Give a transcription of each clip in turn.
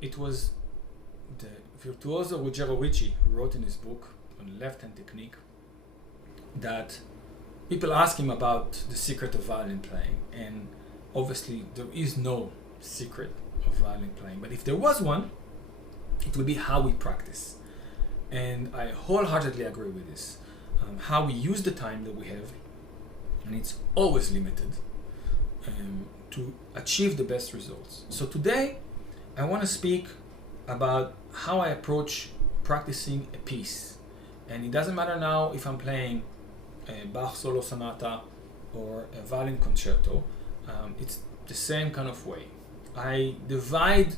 it was the virtuoso Ruggero Ricci who wrote in his book on left-hand technique that people ask him about the secret of violin playing, and obviously there is no secret of violin playing, but if there was one, it would be how we practice. And I wholeheartedly agree with this. How we use the time that we have, and it's always limited, to achieve the best results. So today I want to speak about how I approach practicing a piece. And it doesn't matter now if I'm playing a Bach solo sonata or a violin concerto, it's the same kind of way. I divide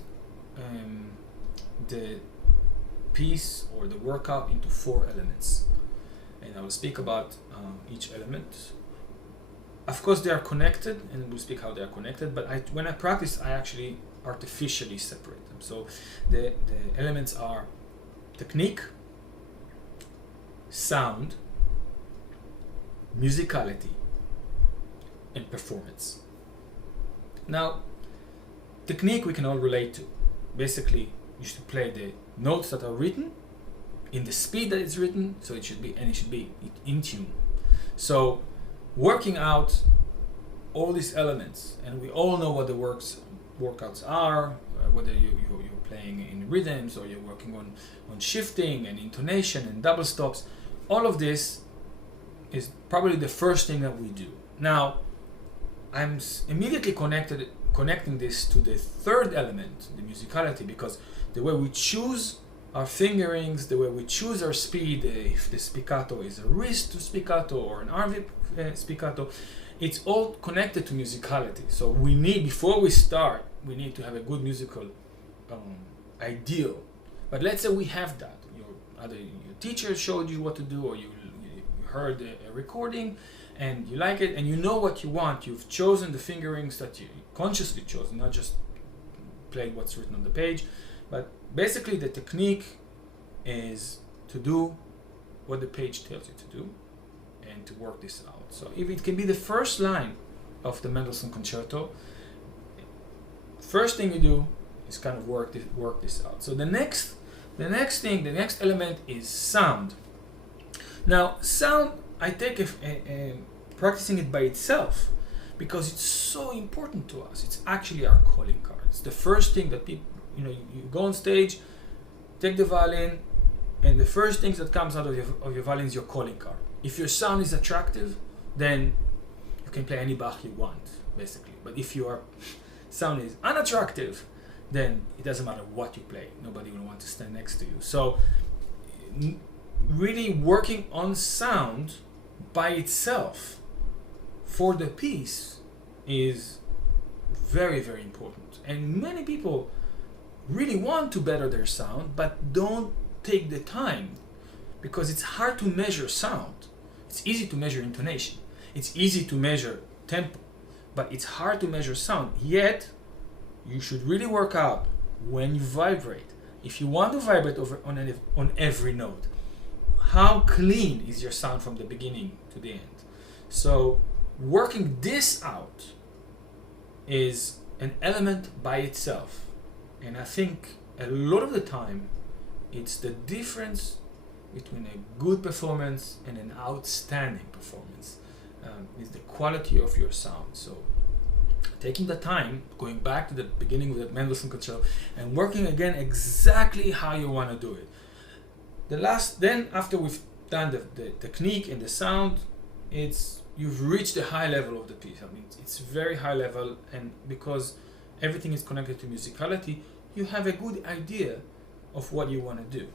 the piece or the workout into 4 elements, and I will speak about each element. Of course they are connected, and we'll speak how they are connected, but when I practice I actually artificially separate them. So the elements are technique, sound, musicality, and performance. Now, technique we can all relate to. Basically, you should play the notes that are written in the speed that it's written, so it should be in tune. So, working out all these elements, and we all know what the workouts are, whether you're playing in rhythms or you're working on shifting and intonation and double stops. All of this is probably the first thing that we do. Now, I'm immediately connecting this to the third element, the musicality, because the way we choose our fingerings, the way we choose our speed, if the spiccato is a wrist spiccato or an arm spiccato, it's all connected to musicality. So we need, before we start, we need to have a good musical ideal. But let's say we have that. Either your teacher showed you what to do, or you heard a recording and you like it and you know what you want. You've chosen the fingerings that you consciously chosen, not just played what's written on the page. But basically the technique is to do what the page tells you to do and to work this out. So if it can be the first line of the Mendelssohn concerto, first thing you do is kind of work this out. So the next element is sound. Now, sound, I take practicing it by itself because it's so important to us. It's actually our calling card. It's the first thing that people, you go on stage, take the violin, and the first things that comes out of your violin is your calling card. If your sound is attractive, then you can play any Bach you want, basically. But if your sound is unattractive, then it doesn't matter what you play. Nobody will want to stand next to you. So really working on sound by itself for the piece is very, very important. And many people really want to better their sound, but don't take the time because it's hard to measure sound. It's easy to measure intonation. It's easy to measure tempo, but it's hard to measure sound. Yet, you should really work out when you vibrate. If you want to vibrate on every note, how clean is your sound from the beginning to the end? So working this out is an element by itself. And I think a lot of the time it's the difference between a good performance and an outstanding performance is the quality of your sound. So taking the time, going back to the beginning of the Mendelssohn concerto and working again exactly how you want to do it. Then after we've done the technique and the sound, you've reached the high level of the piece. I mean, it's very high level, and because everything is connected to musicality, you have a good idea of what you want to do.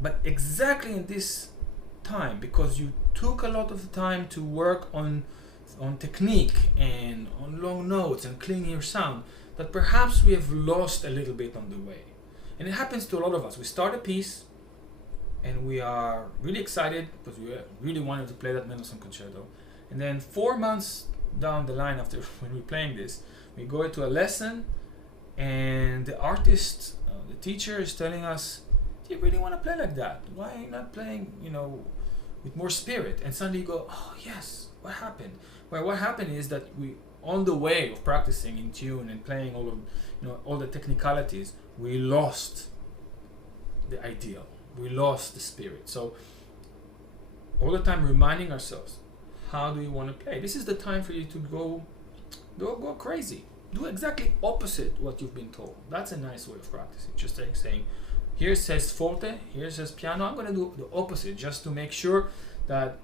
But exactly in this time, because you took a lot of the time to work on technique and on long notes and cleaning your sound, that perhaps we have lost a little bit on the way. And it happens to a lot of us. We start a piece and we are really excited because we really wanted to play that Mendelssohn concerto. And then 4 months down the line after when we're playing this, we go into a lesson and the artist, the teacher is telling us, do you really want to play like that? Why are you not playing, with more spirit? And suddenly you go, oh yes, what happened? Well, what happened is that on the way of practicing in tune and playing all of, all the technicalities, we lost the ideal. We lost the spirit. So all the time reminding ourselves, how do you want to play? This is the time for you to go crazy. Do exactly opposite what you've been told. That's a nice way of practicing. Just like saying, here says forte, here says piano. I'm going to do the opposite just to make sure that,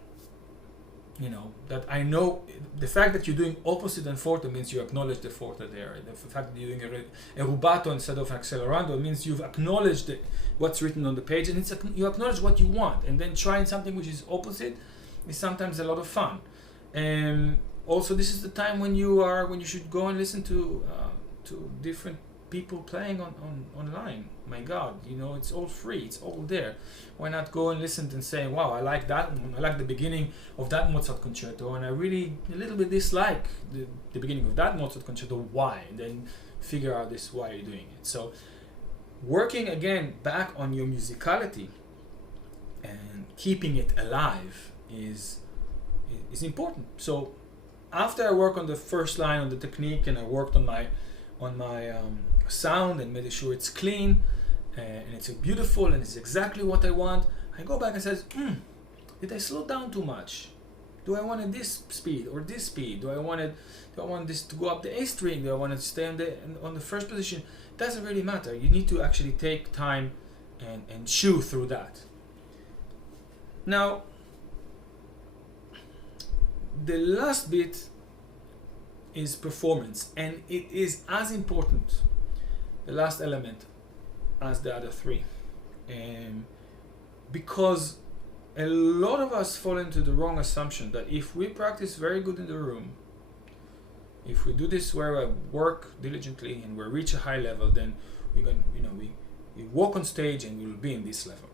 that I know. The fact that you're doing opposite than forte means you acknowledge the forte there. The fact that you're doing a rubato instead of accelerando means you've acknowledged what's written on the page, and you acknowledge what you want. And then trying something which is opposite is sometimes a lot of fun. Also, this is the time when you should go and listen to different people playing online. My God, it's all free, it's all there. Why not go and listen and say, wow, I like that one. I like the beginning of that Mozart concerto, and I really a little bit dislike the beginning of that Mozart concerto. Why? And then figure out why you're doing it. So working again back on your musicality and keeping it alive is important. So after I work on the first line on the technique, and I worked on my sound and made sure it's clean and it's beautiful and it's exactly what I want, I go back and says, did I slow down too much? Do I want this speed or this speed? Do I want this to go up the A string? Do I want it to stay on the first position? Doesn't really matter. You need to actually take time and chew through that. Now, the last bit is performance, and it is as important, the last element, as the other three, because a lot of us fall into the wrong assumption that if we practice very good in the room, if we do this where we work diligently and we reach a high level, then we're going, we walk on stage and we will be in this level.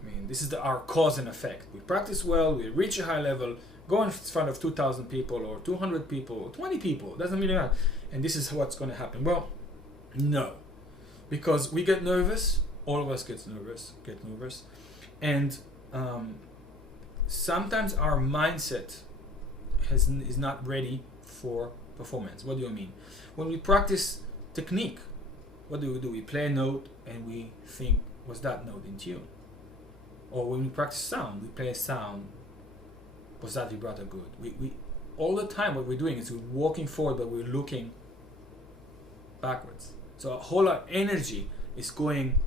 I mean, this is our cause and effect. We practice well, we reach a high level, go in front of 2,000 people or 200 people or 20 people, doesn't really matter. And this is what's going to happen. Well, no. Because we get nervous, all of us get nervous. And sometimes our mindset is not ready for performance. What do you mean? When we practice technique, what do? We play a note and we think, was that note in tune? Or when we practice sound, we play a sound, was that vibrato good? We all the time what we're doing is we're walking forward, but we're looking backwards. So all our energy is going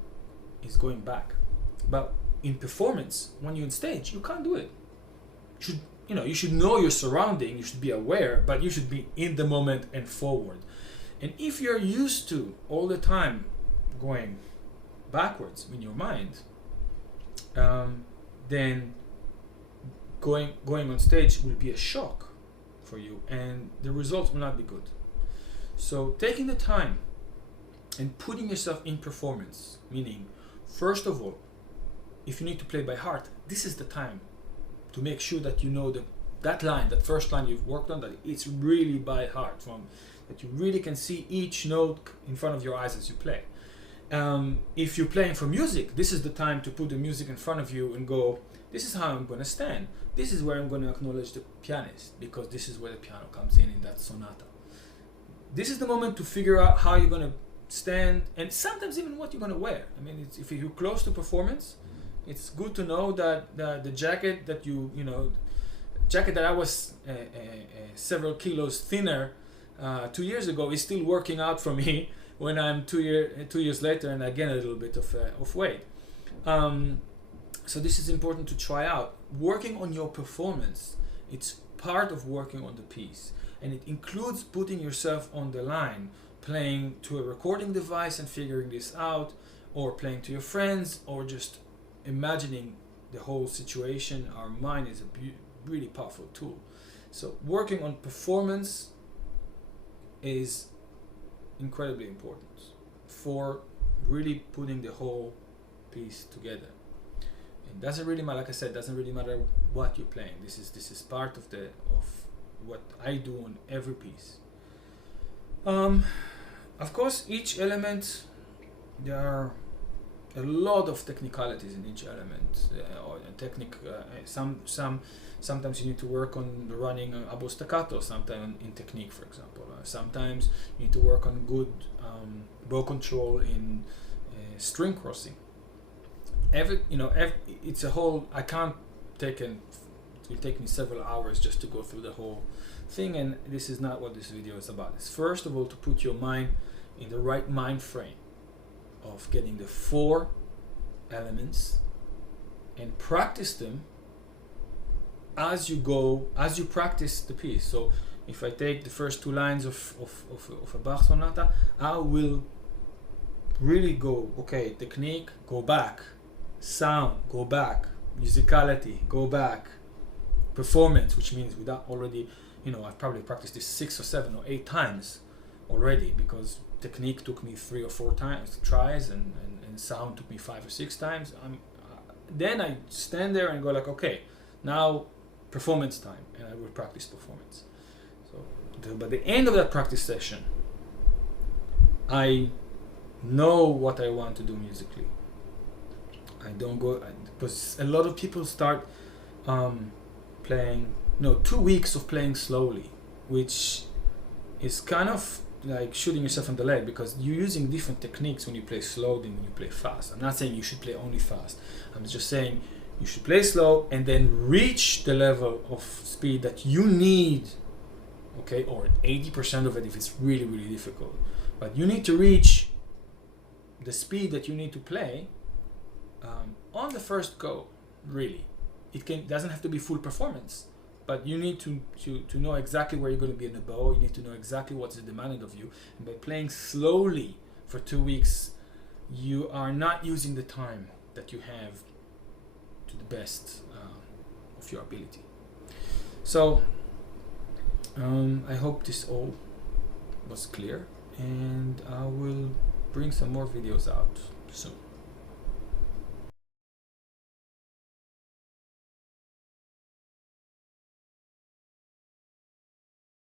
back. But in performance, when you're on stage, you can't do it. You should know your surrounding, you should be aware, but you should be in the moment and forward. And if you're used to all the time going backwards in your mind, then going on stage will be a shock for you, and the results will not be good. So taking the time and putting yourself in performance, meaning, first of all, if you need to play by heart, this is the time to make sure that you know that line, that first line you've worked on, that it's really by heart, that you really can see each note in front of your eyes as you play. If you're playing for music, this is the time to put the music in front of you and go, this is how I'm going to stand. This is where I'm going to acknowledge the pianist, because this is where the piano comes in that sonata. This is the moment to figure out how you're going to stand, and sometimes even what you're going to wear. I mean, if you're close to performance, it's good to know that the jacket that jacket that I was several kilos thinner 2 years ago is still working out for me when I'm 2 years later and I gain a little bit of weight. So this is important to try out. Working on your performance, it's part of working on the piece, and it includes putting yourself on the line, playing to a recording device and figuring this out, or playing to your friends, or just imagining the whole situation. Our mind is a really powerful tool. So working on performance is incredibly important for really putting the whole piece together. It doesn't really matter, like I said, doesn't really matter what you're playing. This is part of what I do on every piece. Of course, each element, there are a lot of technicalities in each element, or technique. Sometimes you need to work on running abo staccato, sometimes in technique, for example. Sometimes you need to work on good bow control in string crossing. It's a whole. I can't take it will take me several hours just to go through the whole thing, and this is not what this video is about. It's first of all to put your mind in the right mind frame of getting the 4 elements and practice them as you practice the piece. So if I take the first 2 lines of a Bach sonata, I will really go, okay, technique, go back, sound, go back, musicality, go back, performance, which means without already, I've probably practiced this 6 or 7 or 8 times already, because technique took me 3 or 4 times tries, and sound took me 5 or 6 times. Then I stand there and go like, okay, now performance time, and I will practice performance. So by the end of that practice session, I know what I want to do musically. I don't go, because a lot of people start playing, 2 weeks of playing slowly, which is kind of like shooting yourself in the leg, because you're using different techniques when you play slow than when you play fast. I'm not saying you should play only fast. I'm just saying you should play slow and then reach the level of speed that you need, okay, or 80% of it if it's really, really difficult. But you need to reach the speed that you need to play on the first go, really. It doesn't have to be full performance, but you need to know exactly where you're going to be in the bow. You need to know exactly what's demanded of you. And by playing slowly for 2 weeks, you are not using the time that you have to the best of your ability. So I hope this all was clear, and I will bring some more videos out soon.